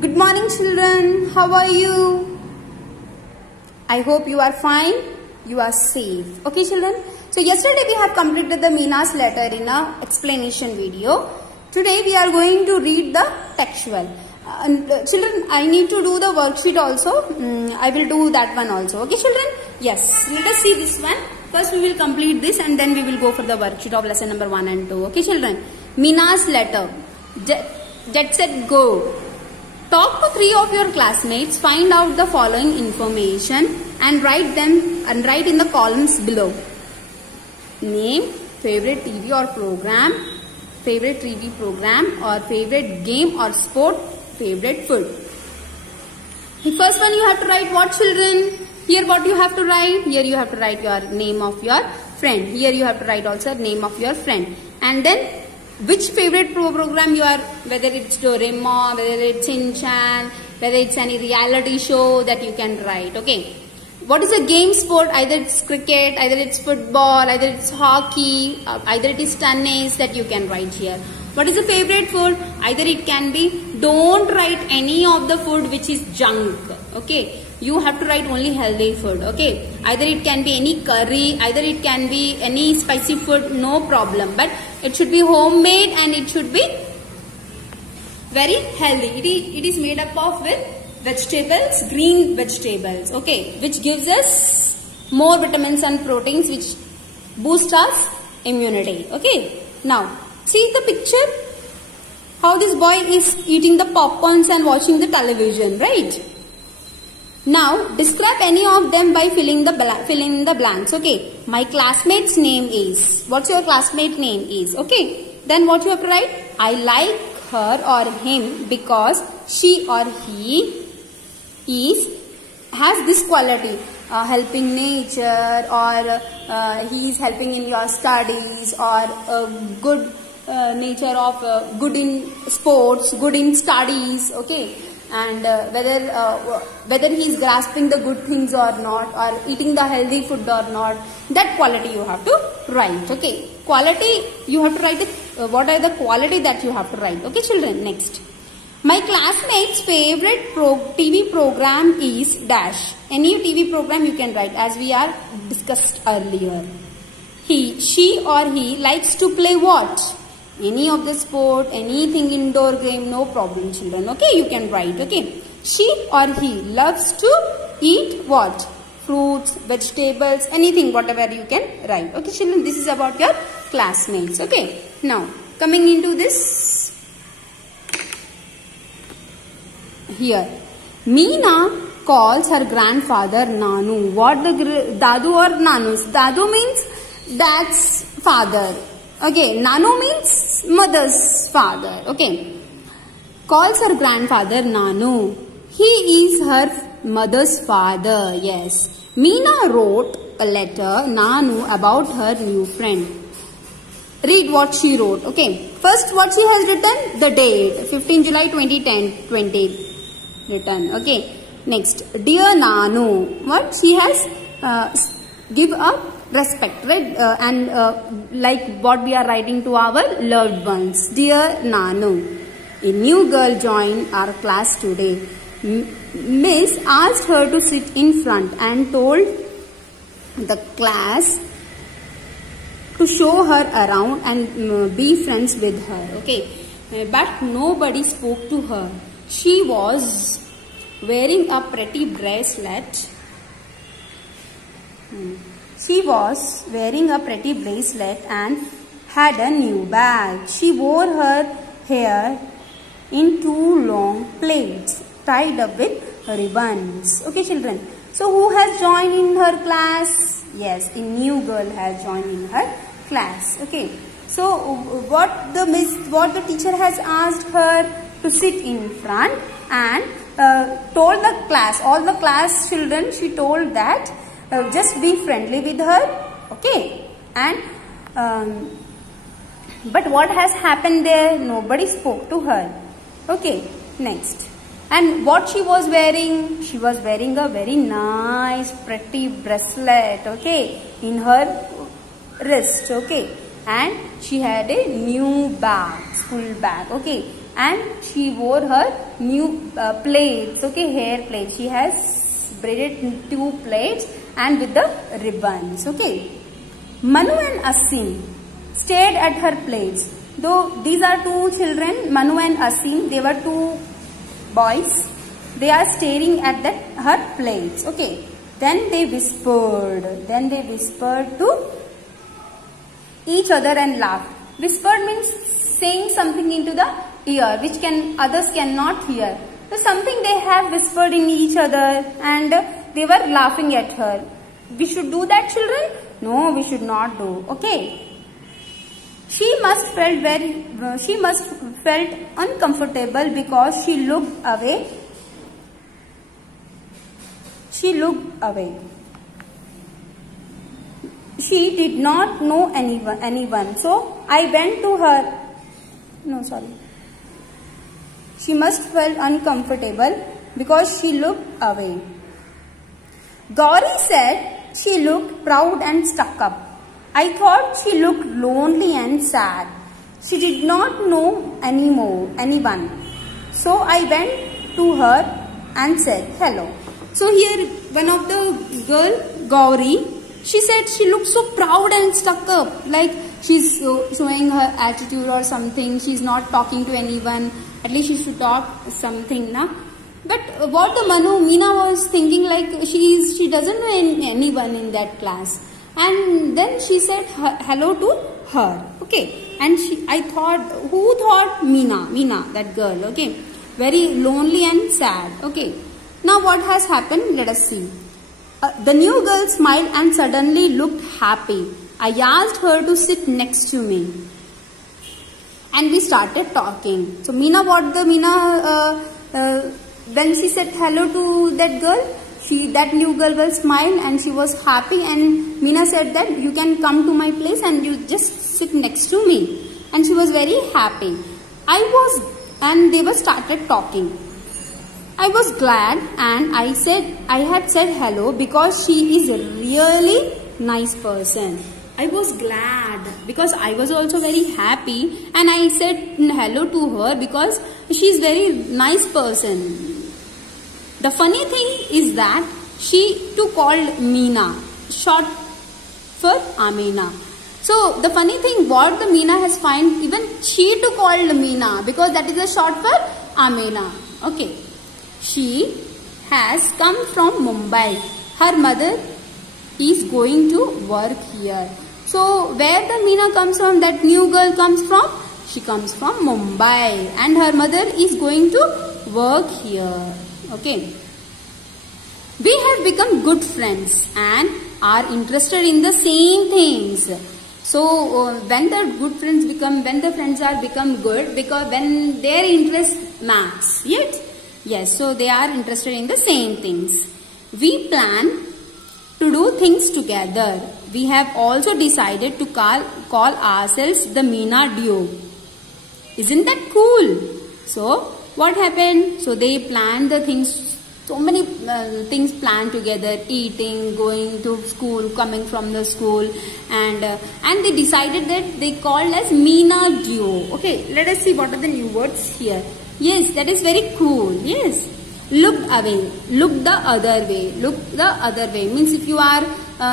Good morning children, how are you? I hope you are fine, you are safe. Okay children, so yesterday we have completed the Meena's letter in a explanation video. Today we are going to read the textual. Children, I need to do the worksheet also. I will do that one also. Okay children? Yes, let us see this one. First we will complete this and then we will go for the worksheet of lesson number 1 and 2. Okay children? Meena's letter. Jet set go. Talk to 3 of your classmates, find out the following information and write in the columns below. Name, favorite TV or program, favorite TV program or favorite game or sport, favorite food. The first one you have to write what children? Here what you have to write? Here you have to write your name of your friend. Here you have to write also name of your friend. And then which favorite program you are, whether it's Doraemon, whether it's Shin-chan, whether it's any reality show that you can write. Okay. What is a game sport? Either it's cricket, either it's football, either it's hockey, either it is tennis that you can write here. What is a favorite food? Either it can be, don't write any of the food which is junk. Okay. You have to write only healthy food. Okay. Either it can be any curry, either it can be any spicy food, no problem. But it should be homemade and it should be very healthy. It is made up of with vegetables, green vegetables. Okay. Which gives us more vitamins and proteins which boost us immunity. Okay. Now, see the picture. How this boy is eating the popcorns and watching the television, right? Now, describe any of them by filling in the blanks. Okay. My classmate's name is. What's your classmate name is? Okay. Then what you have to write? I like her or him because she or he has this quality. Helping nature, or he is helping in your studies, or good nature of good in sports, good in studies. Okay. And whether he is grasping the good things or not, or eating the healthy food or not, that quality you have to write. Okay, quality you have to write it. What are the quality that you have to write? Okay children, next. My classmate's favorite TV program is dash. Any TV program you can write as we are discussed earlier. She or he likes to play what? Any of the sport, anything indoor game, no problem children. Okay, you can write. Okay, she or he loves to eat what? Fruits, vegetables, anything, whatever you can write. Okay children, this is about your classmates. Okay, now coming into this here. Meena calls her grandfather Nanu. What the Dadu or Nanus? Dadu means dad's father. Okay, Nanu means mother's father. Okay. Calls her grandfather Nanu. He is her mother's father. Yes. Meena wrote a letter Nanu about her new friend. Read what she wrote. Okay. First what she has written? The date. 15 July 2010. 20 written. Okay. Next. Dear Nanu. What? She has give a respect, right? Like what we are writing to our loved ones. Dear Nanu, a new girl joined our class today. Miss asked her to sit in front and told the class to show her around and be friends with her. Okay, but nobody spoke to her. She was wearing a pretty bracelet. She was wearing a pretty bracelet and had a new bag. She wore her hair in 2 long plaits tied up with ribbons. Okay children. So who has joined in her class? Yes, a new girl has joined in her class. Okay. So what the teacher has asked her to sit in front and told the class, all the class children, she told that just be friendly with her. Okay. And but what has happened there? Nobody spoke to her. Okay. Next. And what she was wearing? She was wearing a very nice pretty bracelet. Okay. In her wrist. Okay. And she had a new bag, school bag. Okay. and she wore her new plaits, okay, hair plaits. She has braided 2 plaits and with the ribbons, okay. Manu and Asim stared at her plaits. Though these are 2 children, Manu and Asim, they were 2 boys. They are staring at her plates, okay. Then they whispered to each other and laughed. Whispered means saying something into the ear which others cannot hear. So something they have whispered in each other and they were laughing at her. We should do that, children? No, we should not do. Okay. She must felt uncomfortable because she looked away. She did not know anyone. So I went to her. She must felt uncomfortable because she looked away. Gauri said she looked proud and stuck up. I thought she looked lonely and sad. She did not know anyone. So I went to her and said hello. So here one of the girl, Gauri, she said she looked so proud and stuck up, like she's showing her attitude or something. She's not talking to anyone. At least she should talk something, na? But what the Meena was thinking, like she doesn't know anyone in that class. And then she said hello to her, okay. And I thought, who thought? Meena, that girl, okay. Very lonely and sad, okay. Now what has happened? Let us see. The new girl smiled and suddenly looked happy. I asked her to sit next to me. And we started talking. So when she said hello to that girl, that new girl will smile and she was happy, and Meena said that you can come to my place and you just sit next to me. And she was very happy. And they were started talking. I was glad and I had said hello because she is a really nice person. I was glad because I was also very happy, and I said hello to her because she is very nice person. The funny thing is that she too called Meena, short for Amina. So the funny thing, what the Meena has found, even she too called Meena because that is a short for Amina. Okay. She has come from Mumbai. Her mother is going to work here. So where the Meena comes from, that new girl comes from? She comes from Mumbai and her mother is going to work here. Okay. We have become good friends and are interested in the same things. So when the friends are become good, because when their interest matches, yes, so they are interested in the same things. We plan to do things together. We have also decided to call ourselves the Meena Duo. Isn't that cool? So what happened? So they planned the things. So many things planned together, eating, going to school, coming from the school, and they decided that they called as Meena Duo. Okay, let us see what are the new words here. Yes, that is very cool. Yes, look away, look the other way. Look the other way means if you are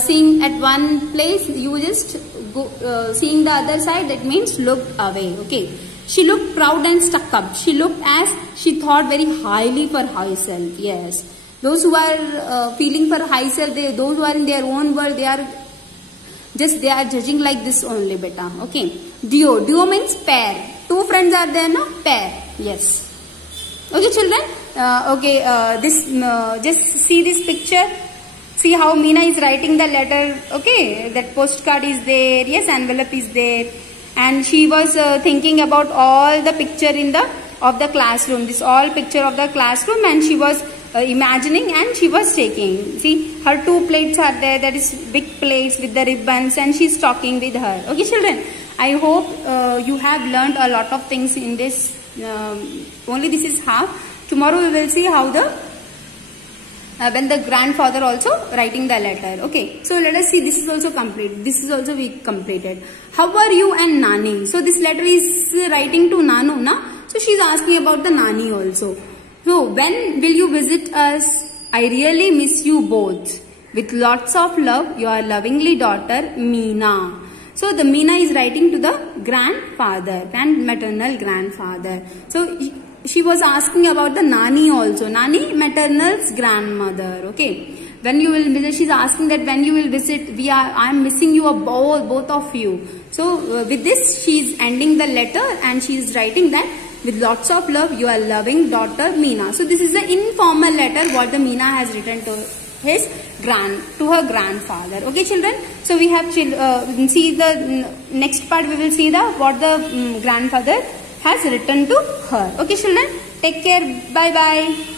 seeing at one place, you just go seeing the other side. That means look away. Okay. She looked proud and stuck up. She looked as she thought very highly for herself. Yes. Those who are feeling for herself, those who are in their own world, they are judging like this only, beta. Okay. Duo. Duo means pair. 2 friends are there, no? Pair. Yes. Okay, children. Just see this picture. See how Meena is writing the letter. Okay. That postcard is there. Yes, envelope is there. And she was thinking about all the picture of the classroom. This all picture of the classroom, and she was imagining and she was taking. See, her 2 plates are there. That is big plates with the ribbons, and she's talking with her. Okay, children. I hope you have learned a lot of things in this. Only this is half. Tomorrow we will see how when the grandfather also writing the letter. Okay, so let us see. This is also complete. This is also we completed. How are you and Nani? So this letter is writing to Nanu, na? So she's asking about the Nani also. So when will you visit us? I really miss you both. With lots of love, your lovingly daughter Meena. So the Meena is writing to the grandfather, maternal grandfather. So she was asking about the Nani also. Nani, maternal's grandmother. Okay. When you will visit, she's asking that when you will visit, I am missing you both of you. So with this, she's ending the letter and she's writing that with lots of love, your loving daughter Meena. So this is the informal letter what the Meena has written to her grandfather. Okay, children. So we have see the next part. We will see what the grandfather has written to her. Okay, children. Take care. Bye bye.